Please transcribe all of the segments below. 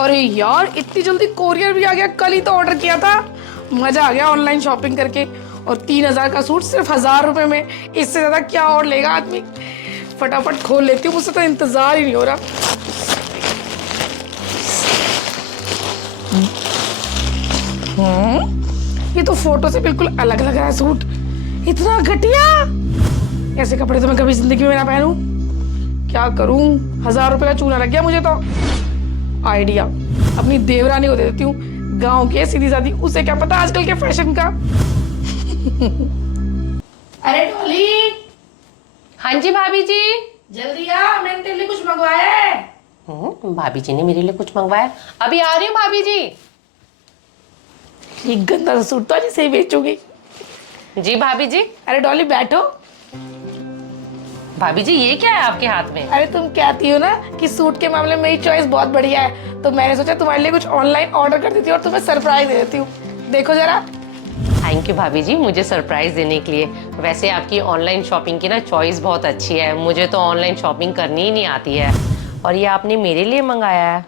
अरे यार इतनी जल्दी कोरियर भी आ गया, कल ही तो ऑर्डर किया था। मजा आ गया ऑनलाइन शॉपिंग करके। और 3,000 का सूट सिर्फ 1,000 रुपए में, इससे ज्यादा क्या और लेगा आदमी। फटाफट खोल लेती हूँ, मुझसे तो इंतजार ही नहीं हो रहा। ये तो फोटो से बिल्कुल अलग लग रहा है सूट। इतना घटिया, ऐसे कपड़े तो मैं कभी जिंदगी में ना पहनूं। क्या करूं, 1,000 रुपए का चूना लग गया मुझे तो। आइडिया, अपनी देवरानी को दे देती हूँ, गांव की सीधी सादी, उसे क्या पता आजकल के फैशन का। अरे डॉली। हाँ जी भाभी जी। जल्दी आ, मैंने तेरे लिए कुछ मंगवाया है। भाभी जी ने मेरे लिए कुछ मंगवाया, अभी आ रही हूँ भाभी जी। ये गंदा सा सूट तो आज इसे ही बेचूंगी। जी भाभी जी। अरे डॉली बैठो। भाभी जी ये क्या है आपके हाथ में? अरे तुम कहती हो ना कि सूट के मामले में मेरी चॉइस बहुत बढ़िया है, तो मैंने सोचा तुम्हारे लिए कुछ ऑनलाइन ऑर्डर कर देती हूँ और तुम्हें सरप्राइज दे देती हूँ। देखो जरा। थैंक यू भाभी जी मुझे सरप्राइज देने के लिए। वैसे आपकी ऑनलाइन शॉपिंग की ना चॉइस बहुत अच्छी है, मुझे तो ऑनलाइन शॉपिंग करनी ही नहीं आती है। और ये आपने मेरे लिए मंगाया है?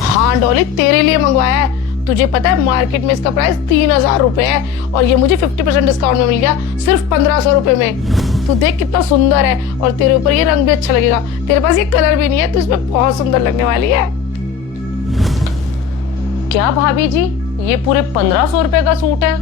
हाँ डॉली, तेरे लिए मंगवाया है। तुझे पता है मार्केट में इसका प्राइस 3,000 रुपए है और ये मुझे 50% डिस्काउंट में मिल गया सिर्फ 1,500 रुपए में। तू देख कितना सुंदर है, और तेरे ऊपर ये रंग भी अच्छा लगेगा। तेरे पास ये कलर भी नहीं है तो इसमें बहुत सुंदर लगने वाली है। क्या भाभी जी, ये पूरे 1,500 रुपए का सूट है?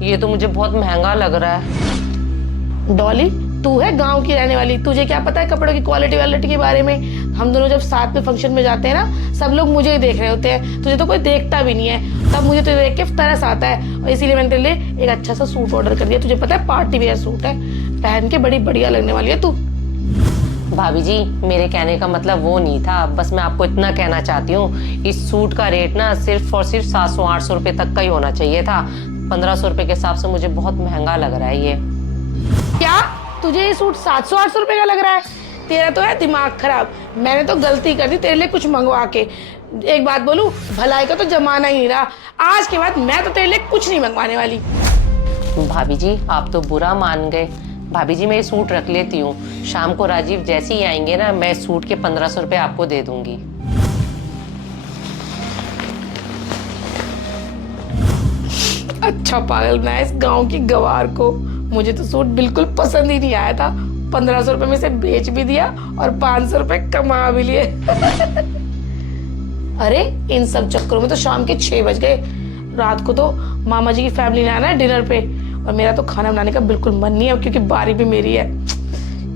ये तो मुझे बहुत महंगा लग रहा है। डॉली, तू है गांव की रहने वाली, तुझे क्या पता है कपड़ों की क्वालिटी वालिटी के बारे में। हम दोनों जब साथ में फंक्शन में जाते हैं ना, सब लोग मुझे ही देख रहे होते हैं, तुझे तो कोई देखता भी नहीं है। तब मुझे तुझे देख के तरस आता है, और इसीलिए मैंने तेरे लिए एक अच्छा सा सूट ऑर्डर कर दिया। तुझे पता है पार्टी वेयर सूट है, पहन के बड़ी बढ़िया लगने वाली है तू। भाभी जी मेरे कहने का मतलब वो नहीं था, बस मैं आपको इतना कहना चाहती हूँ, इस सूट का रेट ना सिर्फ और सिर्फ 700-800 रुपए तक का ही होना चाहिए था। 1,500 रुपए के हिसाब से मुझे बहुत महंगा लग रहा है ये। क्या तुझे ये सूट 700-800 रुपए का लग रहा है? तेरा तो है दिमाग खराब। मैंने तो गलती कर दी तेरे लिए कुछ मंगवा के। एक बात बोलूं, भलाई का तो जमाना ही नहीं रहा। आज के बाद मैं तो तेरे लिए कुछ नहीं मंगवाने वाली। भाभी जी आप तो बुरा मान गए। भाभी जी मैं ये सूट रख लेती हूँ, शाम को राजीव जैसे ही आएंगे ना, मैं सूट के 1,500 रुपए आपको दे दूंगी। अच्छा पागल बनाया इस गांव की गवार को। मुझे तो सूट बिल्कुल पसंद ही नहीं आया था। 1,500 रुपए में से बेच भी दिया और 500 रुपए कमा भी लिए। अरे इन सब चक्करों में तो शाम के 6 बज गए। रात को तो मामा जी की फैमिली ने आना है डिनर पे, और मेरा तो खाना बनाने का बिल्कुल मन नहीं है क्योंकि बारी भी मेरी है।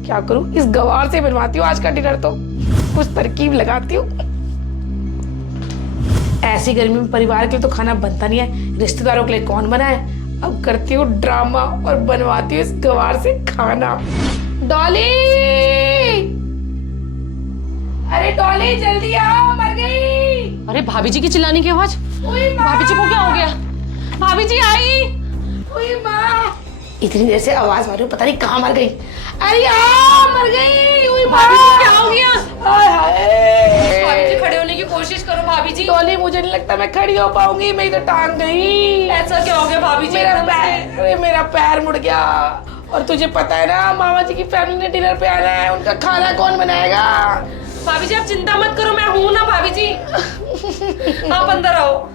क्या करूं, इस गवार से बनवाती हूँ आज का डिनर, तो कुछ तरकीब लगाती हूँ। ऐसी गर्मी में परिवार के लिए तो खाना बनता नहीं है, रिश्तेदारों के लिए कौन बनाए। अब करती हूँ ड्रामा और बनवाती हूँ इस गवार से खाना। डॉली, अरे डॉली जल्दी आओ, मर गई। अरे भाभी जी की चिल्लाने की आवाज, भाभी जी को क्या हो गया? भाभी जी आई। ओए माँ, इतनी देर से आवाज मार रही हूँ, पता नहीं कहाँ मर गई। अरे यार मर गई। ओए भाभी जी क्या हो गया? हाय हाय। भाभी जी खड़े होने की कोशिश करो भाभी जी। डॉली मुझे नहीं लगता मैं खड़ी हो पाऊंगी, मेरी तो टांग गई। ऐसा क्या हो गया भाभी जी? मेरा पैर मुड़ गया। और तुझे पता है ना मामा जी की फैमिली ने डिनर पे आना है, उनका खाना कौन बनाएगा? भाभी जी आप चिंता मत करो, मैं हूं ना भाभी जी। आप अंदर आओ।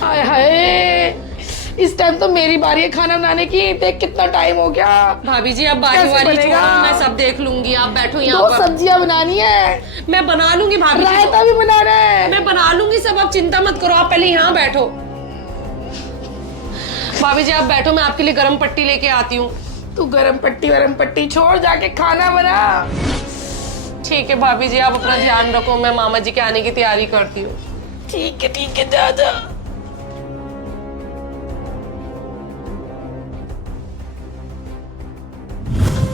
हाय हाय, इस टाइम तो मेरी बारी है खाना बनाने की। देख कितना टाइम हो गया। भाभी जी आप बारी वारी छोड़ो, मैं सब देख लूंगी, आप बैठो यहाँ पर। 2 सब्जियां बनानी है, मैं बना लूंगी भाभी जी। रायता भी बनाना है। मैं बना लूंगी सब, आप चिंता मत करो, आप पहले यहाँ बैठो। भाभी जी आप बैठो, मैं आपके लिए गरम पट्टी लेके आती हूँ। तू गरम पट्टी छोड़, जाके खाना बना। ठीक है भाभी जी आप अपना ध्यान रखो, मैं मामा जी के आने की तैयारी करती हूँ। ठीक है जा जा।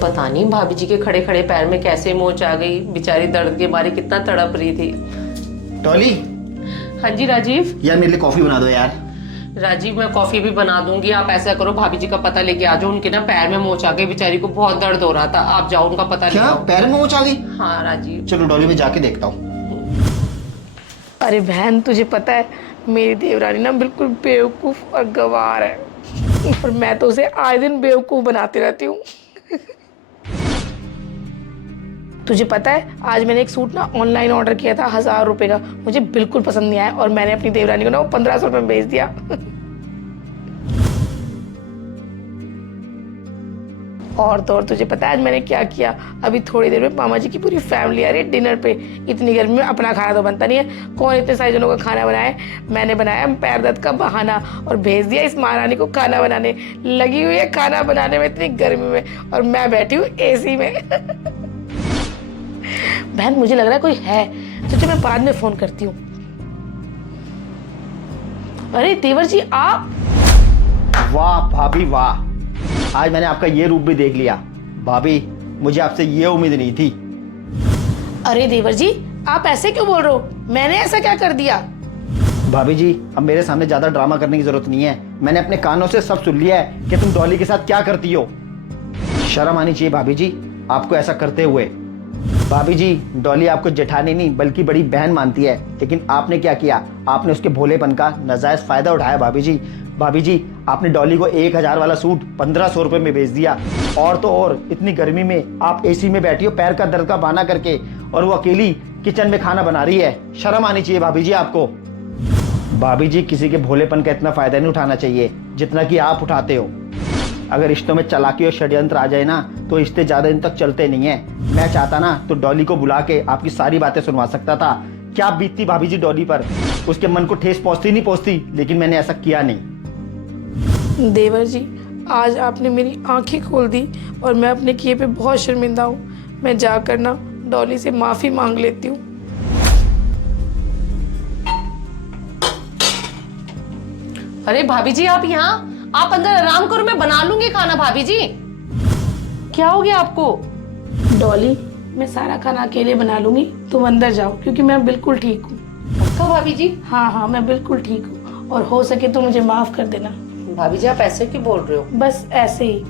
पता नहीं भाभी जी के खड़े खड़े पैर में कैसे मोच आ गई, बेचारी दर्द के मारे कितना तड़प रही थी। टॉली, हाँ जी राजीव। यार मेरे लिए कॉफी बना दो यार। राजीव मैं कॉफी भी बना दूंगी, आप ऐसा करो भाभी जी का पता लेके आ जाओ, उनके ना पैर में मोच आ गई, बेचारी को बहुत दर्द हो रहा था, आप जाओ उनका पता लेके क्या आओ। पैर में मोच आ गई? हाँ राजीव। चलो डॉली में जाके देखता हूँ। अरे बहन तुझे पता है मेरी देवरानी ना बिल्कुल बेवकूफ और गवार है, और मैं तो उसे आए दिन बेवकूफ बनाती रहती हूँ। तुझे पता है आज मैंने एक सूट ना ऑनलाइन ऑर्डर किया था 1000 रुपए का, मुझे बिल्कुल पसंद नहीं आया और मैंने अपनी देवरानी को ना वो 1500 रुपए में बेच दिया। और तो और तुझे पता है आज मैंने क्या किया, अभी थोड़ी देर में मामा जी की पूरी फैमिली आ रही है डिनर पे। इतनी गर्मी में अपना खाना तो बनता नहीं है, कौन इतने सारे जनों का खाना बनाए। मैंने बनाया पैर दर्द का बहाना और भेज दिया इस महारानी को खाना बनाने। लगी हुई है खाना बनाने में इतनी गर्मी में और मैं बैठी हूँ एसी में। बहन मुझे लग रहा है कोई है, सोचो मैं बाद में फोन करती हूँ। अरे देवर जी आप। वाह भाभी वाह, आज मैंने आपका ये रूप भी देख लिया। भाभी मुझे आपसे ये उम्मीद नहीं थी। अरे देवर जी आप ऐसे क्यों बोल रहे हो, मैंने ऐसा क्या कर दिया। भाभी जी अब मेरे सामने ज्यादा ड्रामा करने की जरूरत नहीं है, मैंने अपने कानों से सब सुन लिया है कि तुम डॉली के साथ क्या करती हो। शर्म आनी चाहिए भाभी जी आपको ऐसा करते हुए। भाभी जी डॉली आपको जेठानी नहीं बल्कि बड़ी बहन मानती है, लेकिन आपने क्या किया, आपने उसके भोलेपन का नाजायज फायदा उठाया। भाभी जी आपने डॉली को 1000 वाला सूट 1500 रुपए में बेच दिया। और तो और इतनी गर्मी में आप एसी में बैठी हो पैर का दर्द का बहाना करके, और वो अकेली किचन में खाना बना रही है। शर्म आनी चाहिए भाभी जी आपको। भाभी जी किसी के भोलेपन का इतना फायदा नहीं उठाना चाहिए जितना कि आप उठाते हो। अगर रिश्तों में चालाकी और षड्यंत्र आ जाए ना तो रिश्ते ज्यादा दिन तक चलते नहीं है। मैं चाहता ना तो डॉली को बुला के आपकी सारी बातें सुनवा सकता था। क्या बीतती भाभी जी डॉली पर, उसके मन को ठेस पहुंचती नहीं पहुंचती, लेकिन मैंने ऐसा किया नहीं। देवर जी आज आपने मेरी आंखें खोल दी और मैं अपने किए पे बहुत शर्मिंदा हूँ। मैं जाकर ना डॉली से माफी मांग लेती हूँ। अरे भाभी जी आप यहाँ, आप अंदर आराम करो, मैं बना लूंगी खाना। भाभी जी क्या हो गया आपको। डॉली मैं सारा खाना अकेले बना लूंगी, तुम अंदर जाओ क्योंकि मैं बिल्कुल ठीक हूँ। पक्का भाभी जी। हाँ मैं बिल्कुल ठीक हूँ और हो सके तो मुझे माफ कर देना। भाभी जी आप ऐसे क्यों बोल रहे हो। बस ऐसे ही।